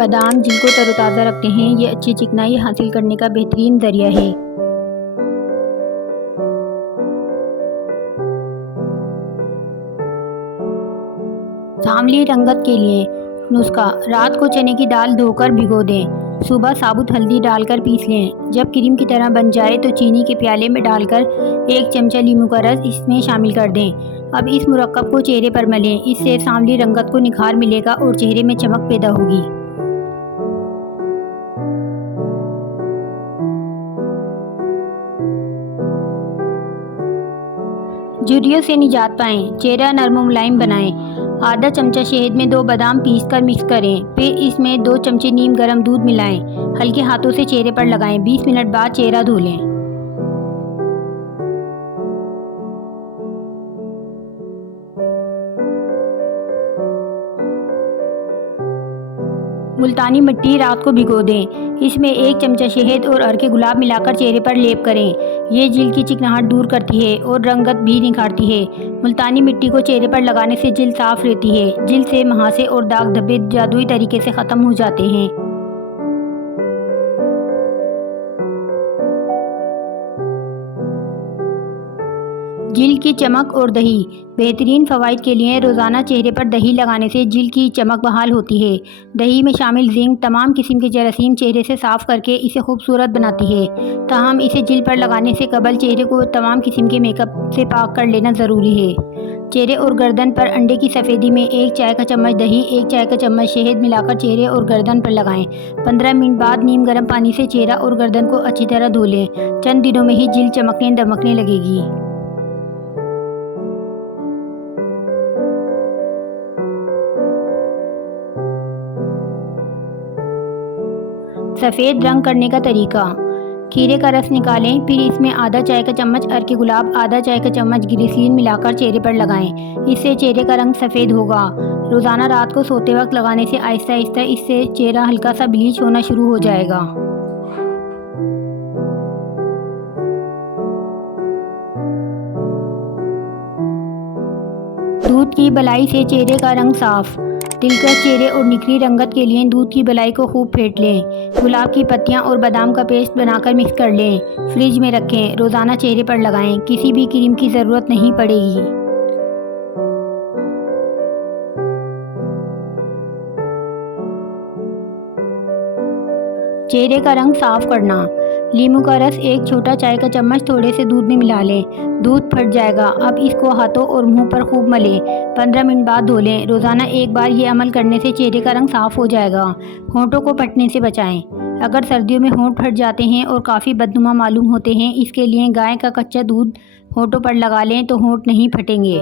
बादाम जिनको तरोताज़ा रखते हैं, ये अच्छी चिकनाई हासिल करने का बेहतरीन ज़रिया है। सांवली रंगत के लिए नुस्खा: रात को चने की दाल धोकर भिगो दें। सुबह साबुत हल्दी डालकर पीस लें। जब क्रीम की तरह बन जाए तो चीनी के प्याले में डालकर 1 चमचा नींबू का रस इसमें शामिल कर दें। अब इस मुरक्कब को चेहरे पर मलें। इससे सांवली रंगत को निखार मिलेगा और चेहरे में चमक पैदा होगी। झुर्रियों से निजात पाएं, चेहरा नरम व मुलायम बनाएं। आधा चमचा शहद में 2 बादाम पीसकर मिक्स करें। फिर इसमें 2 चमचे नीम गर्म दूध मिलाएं। हल्के हाथों से चेहरे पर लगाएं। 20 मिनट बाद चेहरा धो लें। मुल्तानी मिट्टी रात को भिगो दें। इसमें 1 चमचा शहद और अर्के गुलाब मिलाकर चेहरे पर लेप करें। ये जिल्द की चिकनाहट दूर करती है और रंगत भी निखारती है। मुल्तानी मिट्टी को चेहरे पर लगाने से जिल्द साफ रहती है। जिल्द से महासे और दाग धब्बे जादुई तरीके से ख़त्म हो जाते हैं। जिल्द की चमक और दही: बेहतरीन फ़वाइद के लिए रोज़ाना चेहरे पर दही लगाने से जिल्द की चमक बहाल होती है। दही में शामिल जिंक तमाम किस्म के जरासीम चेहरे से साफ़ करके इसे खूबसूरत बनाती है। ताहम इसे जिल्द पर लगाने से कबल चेहरे को तमाम किस्म के मेकअप से पाक कर लेना ज़रूरी है। चेहरे और गर्दन पर अंडे की सफ़ेदी में 1 चाय का चम्मच दही, 1 चाय का चम्मच शहद मिलाकर चेहरे और गर्दन पर लगाएं। 15 मिनट बाद नीम गर्म पानी से चेहरा और गर्दन को अच्छी तरह धो लें। चंद दिनों में ही जिल्द चमकने दमकने लगेगी। सफ़ेद रंग करने का तरीका: खीरे का रस निकालें, फिर इसमें आधा चाय का चम्मच अर्के गुलाब, आधा चाय का चम्मच ग्लिसरीन मिलाकर चेहरे पर लगाएं। इससे चेहरे का रंग सफ़ेद होगा। रोज़ाना रात को सोते वक्त लगाने से आहिस्ता आहिस्ता इससे चेहरा हल्का सा ब्लीच होना शुरू हो जाएगा। दूध की बलाई से चेहरे का रंग साफ: दिलकश चेहरे और निखरी रंगत के लिए दूध की बलाई को खूब फेंट लें। गुलाब की पत्तियां और बादाम का पेस्ट बनाकर मिक्स कर लें। फ्रिज में रखें। रोज़ाना चेहरे पर लगाएं। किसी भी क्रीम की ज़रूरत नहीं पड़ेगी। चेहरे का रंग साफ करना: नींबू का रस 1 छोटा चाय का चम्मच थोड़े से दूध में मिला लें। दूध फट जाएगा। अब इसको हाथों और मुंह पर खूब मलें। 15 मिनट बाद धो लें। रोज़ाना 1 बार ये अमल करने से चेहरे का रंग साफ हो जाएगा। होंठों को फटने से बचाएं: अगर सर्दियों में होंठ फट जाते हैं और काफ़ी बदनुमा मालूम होते हैं, इसके लिए गाय का कच्चा दूध होंठों पर लगा लें तो होंठ नहीं फटेंगे।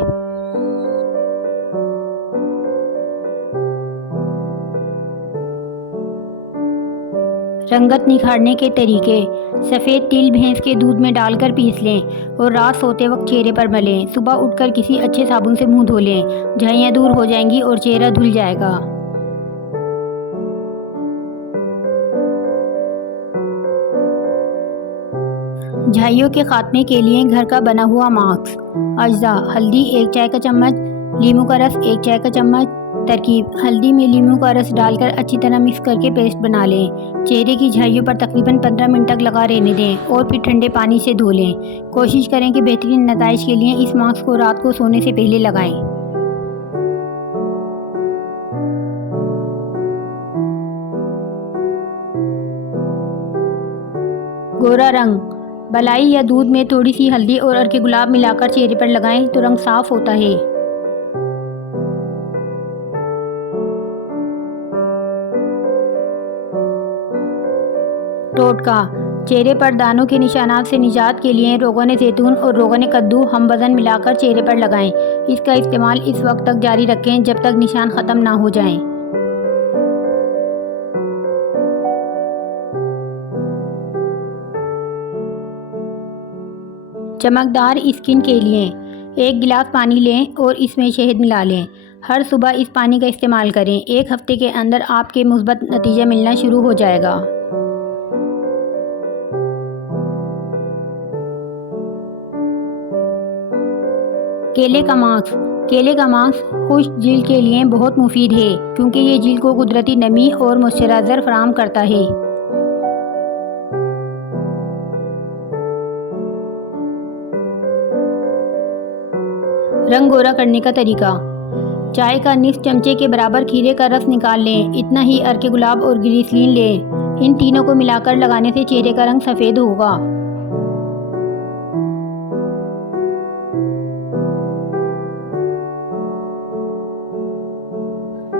रंगत निखारने के तरीके: सफ़ेद तिल भैंस के दूध में डालकर पीस लें और रात सोते वक्त चेहरे पर मलें। सुबह उठकर किसी अच्छे साबुन से मुंह धो लें। झाइयाँ दूर हो जाएंगी और चेहरा धुल जाएगा। झाइयों के खात्मे के लिए घर का बना हुआ मास्क: अज्जा: हल्दी 1 चाय का चम्मच, नींबू का रस 1 चाय का चम्मच। तरकीब: हल्दी में नींबू का रस डालकर अच्छी तरह मिक्स करके पेस्ट बना लें। चेहरे की झाइयों पर तकरीबन 15 मिनट तक लगा रहने दें और फिर ठंडे पानी से धो लें। कोशिश करें कि बेहतरीन नताइज के लिए इस मास्क को रात को सोने से पहले लगाएं। गोरा रंग: बलाई या दूध में थोड़ी सी हल्दी और अर्के गुलाब मिलाकर चेहरे पर लगाएं तो रंग साफ होता है। टोटका: चेहरे पर दानों के निशानात से निजात के लिए रोगन जैतून और रोगन कद्दू हम वज़न मिलाकर चेहरे पर लगाएं। इसका इस्तेमाल इस वक्त तक जारी रखें जब तक निशान ख़त्म ना हो जाएं। चमकदार स्किन के लिए 1 गिलास पानी लें और इसमें शहद मिला लें। हर सुबह इस पानी का इस्तेमाल करें। 1 हफ्ते के अंदर आपके मुस्बत नतीजा मिलना शुरू हो जाएगा। केले का मास्क: केले का मांस खुश्क जिल्द के लिए बहुत मुफीद है क्योंकि ये जिल्द को कुदरती नमी और मॉइस्चराइज़र फराहम करता है। रंग गोरा करने का तरीका। चाय का निस्फ चमचे के बराबर खीरे का रस निकाल लें। इतना ही अर्के गुलाब और ग्लिसरीन लें। इन तीनों को मिलाकर लगाने से चेहरे का रंग सफ़ेद होगा।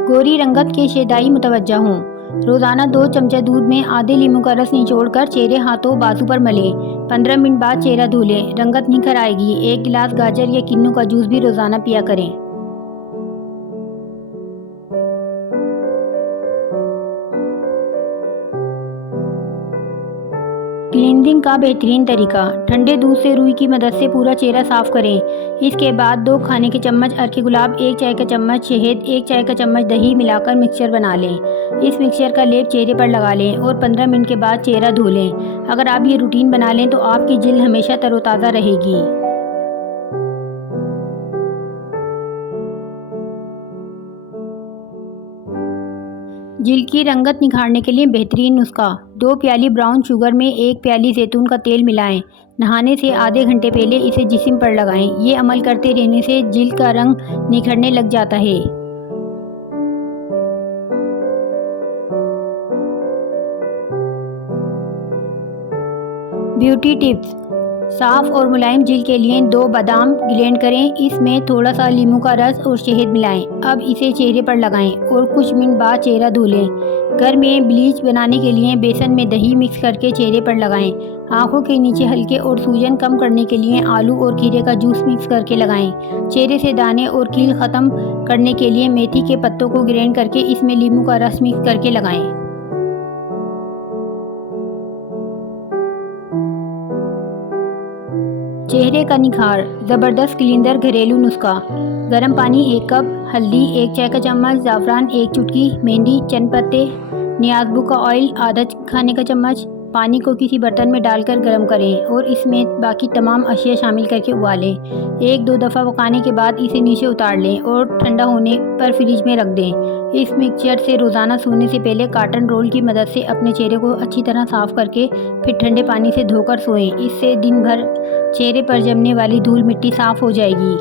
गोरी रंगत के शेदाई मुतवज्जा हों। रोज़ाना 2 चमचा दूध में आधे लीमू का रस निचोड़कर चेहरे, हाथों, बाजू पर मलें। 15 मिनट बाद चेहरा धो लें। रंगत निखर आएगी। 1 गिलास गाजर या किन्नू का जूस भी रोज़ाना पिया करें। क्लींजिंग का बेहतरीन तरीका। ठंडे दूध से रुई की मदद से पूरा चेहरा साफ करें। इसके बाद 2 खाने के चम्मच अर्के गुलाब, 1 चाय का चम्मच शहद, 1 चाय का चम्मच दही मिलाकर मिक्सचर बना लें। इस मिक्सचर का लेप चेहरे पर लगा लें और 15 मिनट के बाद चेहरा धो लें। अगर आप ये रूटीन बना लें तो आपकी जिल्द हमेशा तरोताज़ा रहेगी। जिल्द की रंगत निखारने के लिए बेहतरीन नुस्खा। 2 प्याली ब्राउन शुगर में 1 प्याली जैतून का तेल मिलाएं। नहाने से आधे घंटे पहले इसे जिस्म पर लगाएं। ये अमल करते रहने से जिल्द का रंग निखरने लग जाता है। Beauty tips. साफ़ और मुलायम जिल्द के लिए 2 बादाम ग्राइंड करें। इसमें थोड़ा सा लीमू का रस और शहद मिलाएं। अब इसे चेहरे पर लगाएं और कुछ मिनट बाद चेहरा धो लें। घर में ब्लीच बनाने के लिए बेसन में दही मिक्स करके चेहरे पर लगाएं। आंखों के नीचे हल्के और सूजन कम करने के लिए आलू और खीरे का जूस मिक्स करके लगाएं। चेहरे से दाने और कील ख़त्म करने के लिए मेथी के पत्तों को ग्राइंड करके इसमें लीमू का रस मिक्स करके लगाएं। चेहरे का निखार। ज़बरदस्त क्लींजर घरेलू नुस्खा। गर्म पानी 1 कप, हल्दी 1 चाय का चम्मच, ज़ाफ़रान 1 चुटकी, मेहंदी चंद पत्ते, नियाज़बू का ऑयल आधा खाने का चम्मच। पानी को किसी बर्तन में डालकर गर्म करें और इसमें बाकी तमाम अशिया शामिल करके उबालें। 1-2 दफ़ा पकाने के बाद इसे नीचे उतार लें और ठंडा होने पर फ्रिज में रख दें। इस मिक्सचर से रोज़ाना सोने से पहले कॉटन रोल की मदद से अपने चेहरे को अच्छी तरह साफ़ करके फिर ठंडे पानी से धोकर सोएं। इससे दिन भर चेहरे पर जमने वाली धूल मिट्टी साफ़ हो जाएगी।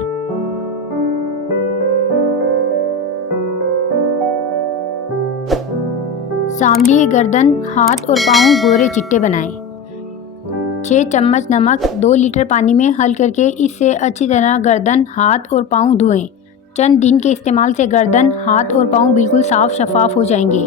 सांवली गर्दन, हाथ और पाँव गोरे चिट्टे बनाएं। 6 चम्मच नमक 2 लीटर पानी में हल करके इससे अच्छी तरह गर्दन, हाथ और पाँव धोएं। चंद दिन के इस्तेमाल से गर्दन, हाथ और पाँव बिल्कुल साफ़ शफाफ हो जाएंगे।